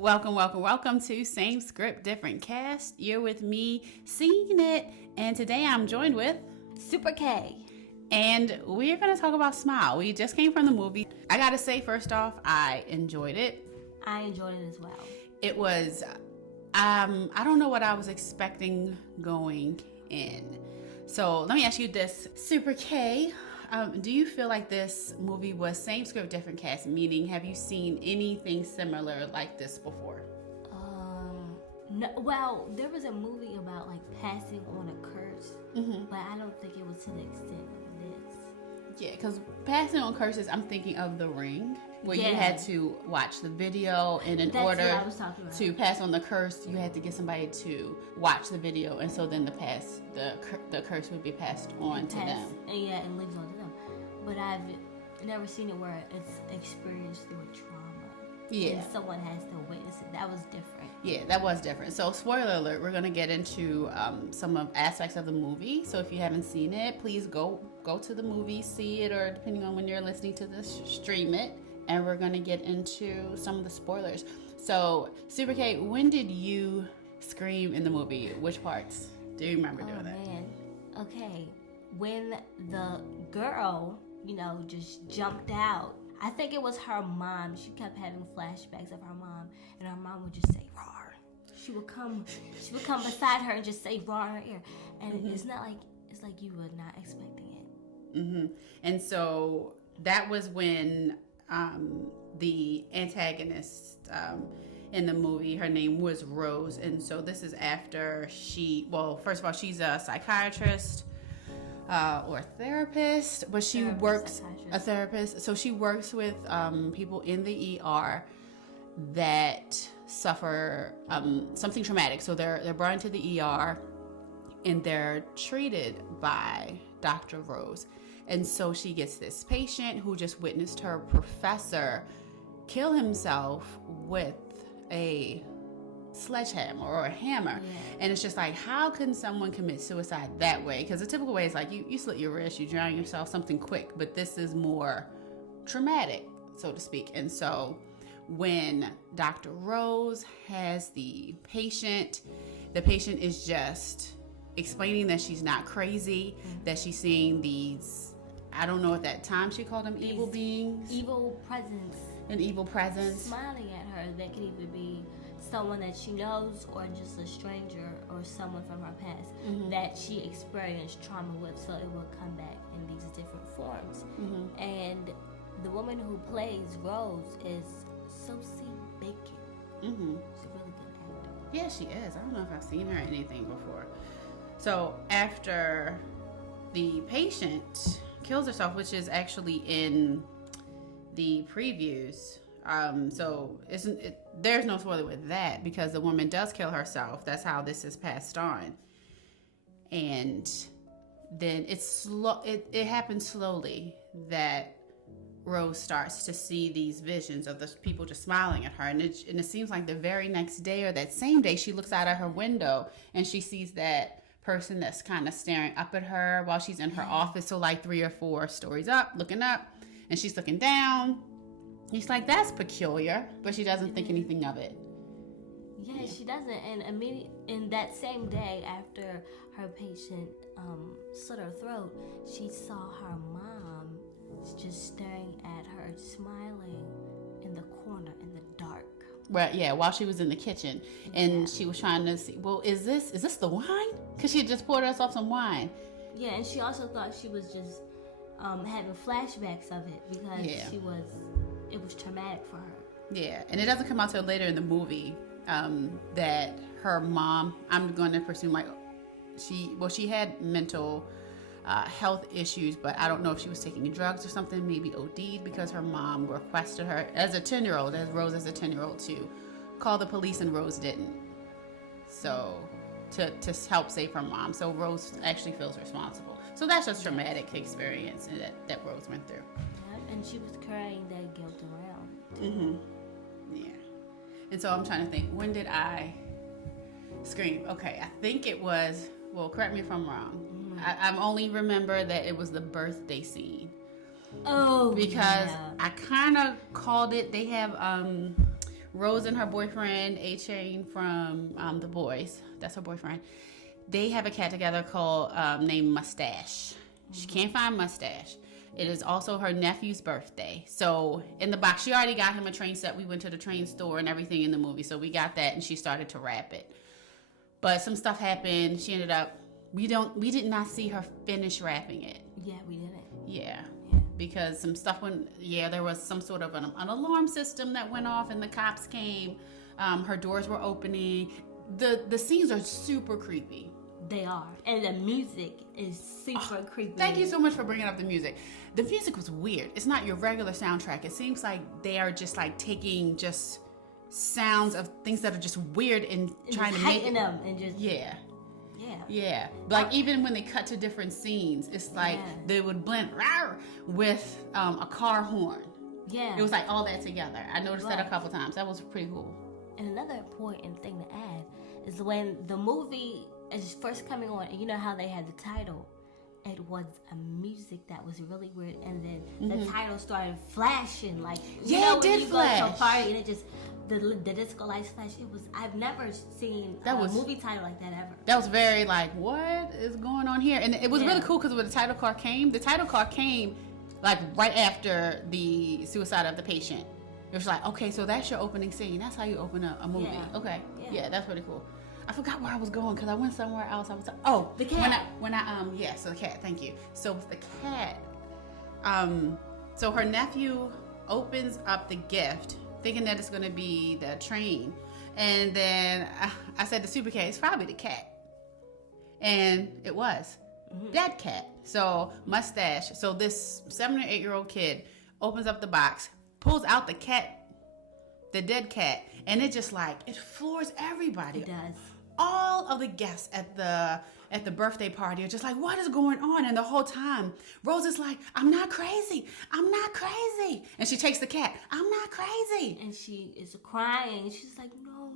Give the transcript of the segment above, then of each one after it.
Welcome to Same Script, Different Cast. You're with me, SeenIt, and today I'm joined with Super Kay. And we're going to talk about Smile. We just came from the movie. I got to say, first off, I enjoyed it. I enjoyed it as well. It was, I don't know what I was expecting going in. So let me ask you this, Super Kay. Do you feel like this movie was same script, different cast? Meaning, have you seen anything similar like this before? No. Well, there was a movie about like passing on a curse, but I don't think it was to the extent of this. Yeah, because passing on curses, I'm thinking of The Ring, where you had to watch the video, and in order to pass on the curse, you had to get somebody to watch the video, and so then the curse would be passed on to them. Yeah, it lives on to them. But I've never seen it where it's experienced through a trauma. Yeah. And someone has to witness it. That was different. Yeah, that was different. So, spoiler alert, we're going to get into some of aspects of the movie. So, if you haven't seen it, please go to the movie, see it, or depending on when you're listening to this, stream it. And we're going to get into some of the spoilers. So, Super K, when did you scream in the movie? Which parts? Do you remember doing that? Man. Okay. When the girl, just jumped out. I think it was her mom. She kept having flashbacks of her mom, and her mom would just say "roar." She would come beside her and just say "roar" in her ear, and it's like you were not expecting it. And so that was when the antagonist in the movie, her name was Rose, and so this is after first of all, she's a psychiatrist. Or therapist, but she works a therapist. So she works with people in the ER that suffer something traumatic. So they're brought into the ER and they're treated by Dr. Rose. And so she gets this patient who just witnessed her professor kill himself with a sledgehammer or a hammer. And it's just like, how can someone commit suicide that way? Because the typical way is like you slit your wrist, you drown yourself, something quick, but this is more traumatic, so to speak. And so when Dr. Rose has the patient is just explaining that she's not crazy, that she's seeing these, I don't know, at that time she called them evil beings, evil presence, an evil presence smiling at her. That could either be someone that she knows or just a stranger or someone from her past that she experienced trauma with, so it will come back in these different forms. And the woman who plays Rose is Sosie Bacon. She's a really good actor. Yeah, she is. I don't know if I've seen her in anything before. So after the patient kills herself, which is actually in the previews, so there's no spoiler with that because the woman does kill herself. That's how this is passed on. And then it happens slowly that Rose starts to see these visions of the people just smiling at her. And it seems like the very next day or that same day, she looks out of her window and she sees that person that's kind of staring up at her while she's in her office. So like 3 or 4 stories up, looking up, and she's looking down. He's like, that's peculiar, but she doesn't think anything of it. Yeah, she doesn't. And in that same day, after her patient slit her throat, she saw her mom just staring at her, smiling in the corner in the dark. Right, yeah, while she was in the kitchen. And she was trying to see, well, is this the wine? Because she had just poured herself some wine. Yeah, and she also thought she was just having flashbacks of it because it was traumatic for her. Yeah, and it doesn't come out till later in the movie that her mom, I'm going to presume like she had mental health issues, but I don't know if she was taking drugs or something, maybe OD'd, because her mom requested her as a 10-year-old, as Rose as a 10-year-old, to call the police, and Rose didn't. So to help save her mom. So Rose actually feels responsible. So that's just traumatic experience that Rose went through. And she was carrying that guilt around. Yeah. And so I'm trying to think, when did I scream? Okay, I think it was, well, correct me if I'm wrong. I only remember that it was the birthday scene. Oh, because I kind of called it. They have Rose and her boyfriend, A-Chain from The Boys, that's her boyfriend, they have a cat together called named Mustache. She can't find Mustache. It is also her nephew's birthday. So in the box, she already got him a train set. We went to the train store and everything in the movie. So we got that and she started to wrap it. But some stuff happened. She ended up, we did not see her finish wrapping it. Yeah, we didn't. Yeah. Because some stuff there was some sort of an alarm system that went off and the cops came. Her doors were opening. The scenes are super creepy. They are. And the music is super creepy. Thank you so much for bringing up the music. The music was weird. It's not your regular soundtrack. It seems like they are just like taking just sounds of things that are just weird and trying to make them and just yeah. Like even when they cut to different scenes, it's like they would blend with a car horn. Yeah. It was like all that together. I noticed that a couple times. That was pretty cool. And another important thing to add is when the movie is first coming on, and you know how they had the title, it was a music that was really weird, and then the title started flashing, like it did flash. Go to a party and it just the disco lights flash. I've never seen a movie title like that ever. That was very like, what is going on here? And it was really cool because when the title card came like right after the suicide of the patient. It was like, okay, so that's your opening scene. That's how you open a movie. Yeah. Okay, that's pretty cool. I forgot where I was going because I went somewhere else. I was like, the cat. So the cat. Thank you. So with the cat, so her nephew opens up the gift, thinking that it's going to be the train, and then I said the super cat. It's probably the cat, and it was that cat. So Mustache. So this 7 or 8 year old kid opens up the box, pulls out the cat, the dead cat, and it just like it floors everybody. It does. All of the guests at the birthday party are just like, what is going on? And the whole time, Rose is like, I'm not crazy. I'm not crazy. And she takes the cat. I'm not crazy. And she is crying. She's like,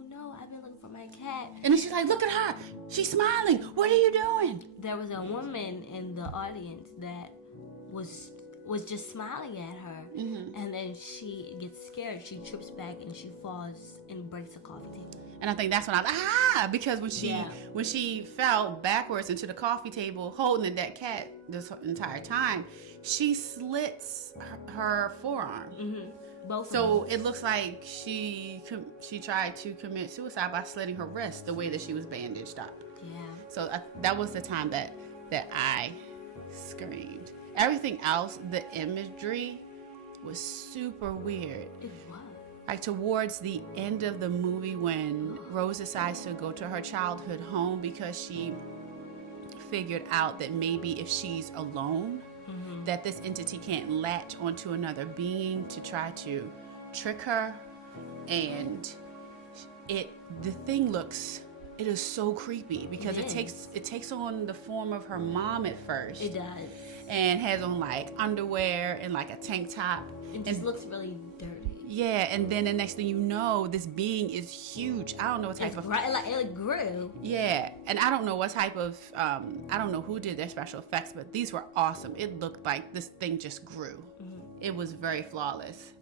no, I've been looking for my cat. And then she's like, look at her. She's smiling. What are you doing? There was a woman in the audience that was just smiling at her. And then she gets scared. She trips back and she falls and breaks a coffee table. And I think that's when I was because when she fell backwards into the coffee table holding the dead cat this entire time, she slits her forearm. Both. So it looks like she tried to commit suicide by slitting her wrist the way that she was bandaged up. Yeah. So that was the time that I screamed. Everything else, the imagery was super weird. It was. Like towards the end of the movie when Rose decides to go to her childhood home because she figured out that maybe if she's alone, that this entity can't latch onto another being to try to trick her. And it is so creepy because it takes on the form of her mom at first. It does. And has on like underwear and like a tank top. It just looks really dirty. Yeah, and then the next thing you know, this being is huge. I don't know what type of... Right, like it grew. Yeah, and I don't know what type of... I don't know who did their special effects, but these were awesome. It looked like this thing just grew. It was very flawless.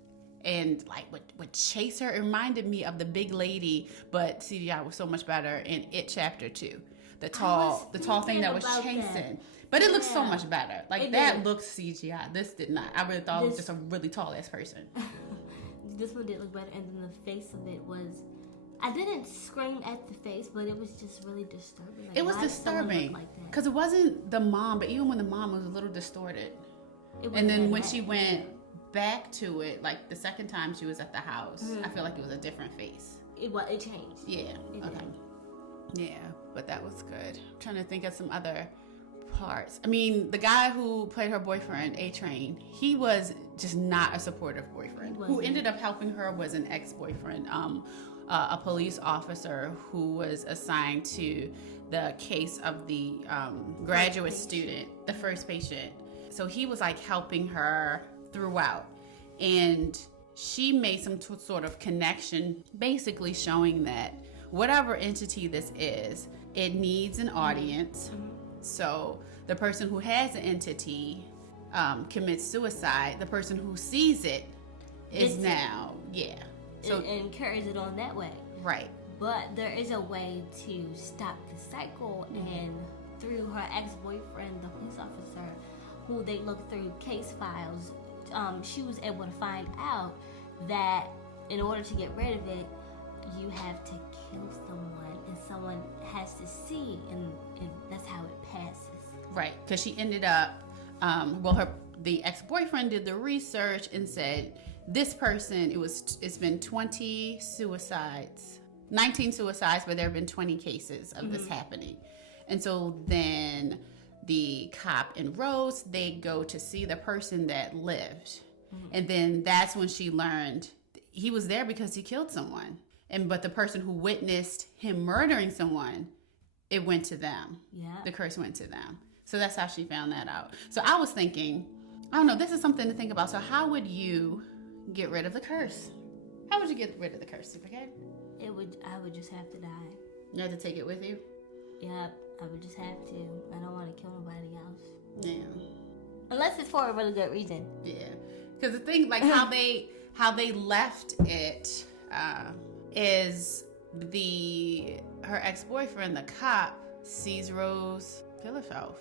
And like would chase her. It reminded me of the big lady, but CGI was so much better in It Chapter 2. The tall thing that was chasing. That. But it looks so much better. Like that looks CGI. This did not. I really thought it was just a really tall ass person. This one did look better, and then the face of it was... I didn't scream at the face, but it was just really disturbing. Like, it was disturbing because it wasn't the mom, but even when the mom was a little distorted. And then when she went back to it, like the second time she was at the house, I feel like it was a different face. It changed. Yeah. Yeah, but that was good. I'm trying to think of some other parts. I mean, the guy who played her boyfriend, A-Train, he was just not a supportive boyfriend. Who ended up helping her was an ex-boyfriend, a police officer who was assigned to the case of the graduate student, the first patient. So he was like helping her throughout. And she made some sort of connection, basically showing that whatever entity this is, it needs an audience. So the person who has an entity commits suicide. The person who sees it is now, and carries it on that way. Right. But there is a way to stop the cycle, and through her ex-boyfriend, the police officer, who they looked through case files, she was able to find out that in order to get rid of it, you have to kill someone, and someone has to see, and that's how it passes. Right, because she ended up, the ex-boyfriend did the research and said, this person, it's been 20 suicides, 19 suicides, but there have been 20 cases of this happening. And so then the cop and Rose, they go to see the person that lived. And then that's when she learned he was there because he killed someone. But the person who witnessed him murdering someone, it went to them. Yeah. The curse went to them. So that's how she found that out. So I was thinking, I don't know, this is something to think about. So how would you get rid of the curse? How would you get rid of the curse, Supercat? I would just have to die. You have to take it with you? Yep, I would just have to. I don't want to kill nobody else. Yeah. Unless it's for a really good reason. Yeah. Because the thing, like how they left it is her ex-boyfriend, the cop, sees Rose kill herself.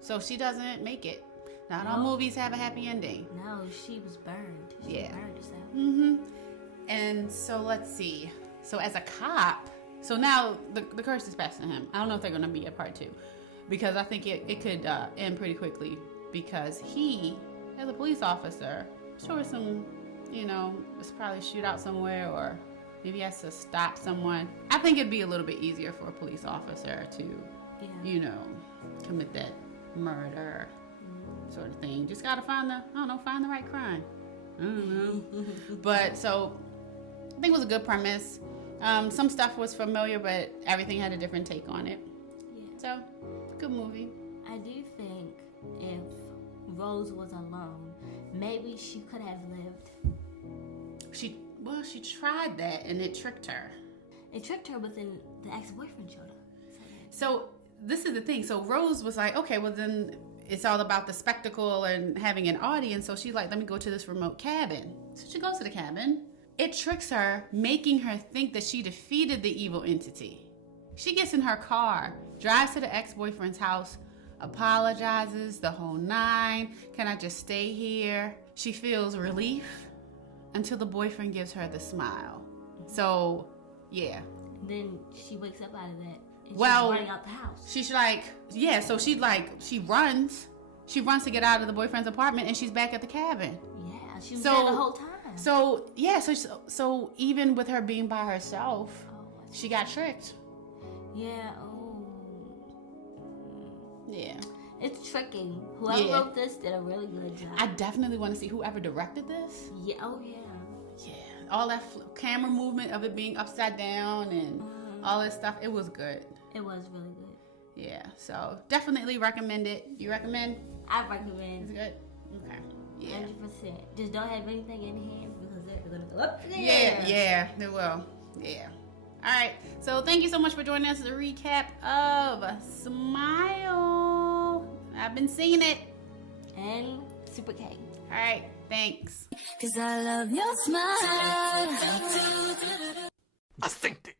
So she doesn't make it. Not all movies have a happy ending. No, she was burned. She burned herself. Mm-hmm. And so let's see. So as a cop, so now the curse is passed to him. I don't know if they're going to be a part 2. Because I think it could end pretty quickly. Because he, as a police officer, sure some, it's probably a shootout somewhere, or maybe he has to stop someone. I think it'd be a little bit easier for a police officer to, commit that murder sort of thing. Just gotta find the right crime. I don't know. But so I think it was a good premise. Some stuff was familiar, but everything had a different take on it. Yeah. So good movie. I do think if Rose was alone, maybe she could have lived. She tried that and it tricked her. It tricked her, but then the ex-boyfriend showed up. So this is the thing. So Rose was like, okay, well then it's all about the spectacle and having an audience. So she's like, let me go to this remote cabin. So she goes to the cabin. It tricks her, making her think that she defeated the evil entity. She gets in her car, drives to the ex-boyfriend's house, apologizes, the whole 9. Can I just stay here? She feels relief until the boyfriend gives her the smile. So, yeah. Then she wakes up out of that. And she's running out the house. She's like, yeah, so she runs. She runs to get out of the boyfriend's apartment, and she's back at the cabin. Yeah, she was there the whole time. So, yeah, so even with her being by herself, she got tricked. Yeah, Yeah. It's tricky. Whoever wrote this did a really good job. I definitely want to see whoever directed this. Yeah, yeah. All that camera movement of it being upside down and all this stuff, it was good. It was really good. Yeah, so definitely recommend it. You recommend? I recommend. It's good? Okay. Yeah. 100%. Just don't have anything in hand because they're going to go up there. Yeah, they will. Yeah. All right, so thank you so much for joining us. The recap of Smile. I've been seeing it. And Super K. All right, thanks. 'Cause I love your smile. I think